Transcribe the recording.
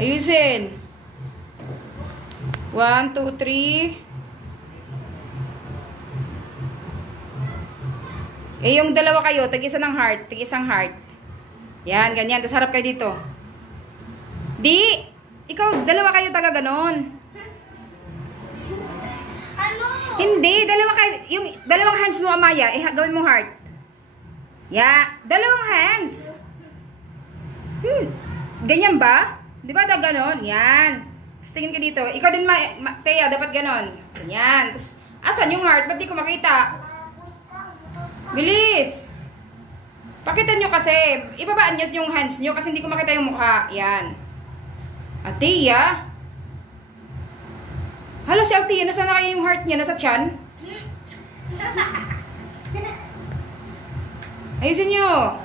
Ayusin. 1, 2, 3. Eh, yung dalawa kayo, tag-isa ng heart, tag-isang heart. Yan, ganyan. Tapos harap kayo dito. Di! Ikaw, dalawa kayo taga-ganon. Ano? Hindi, dalawa kayo. Yung dalawang hands mo, Amaya, gawin mong heart. Dalawang hands. Ganyan ba? Di ba ganon? Yan. Tapos tingin ka dito. Ikaw din, Thea, dapat ganon. Ganyan. Tapos, asan yung heart? Ba't di ko makita? Bilis! Pakita nyo kasi. Ibabaan nyo yung hands nyo kasi hindi ko makita yung mukha. Yan. Thea. Hala, si Althea, nasaan na kaya yung heart niya? Nasa tiyan? Ayusin nyo.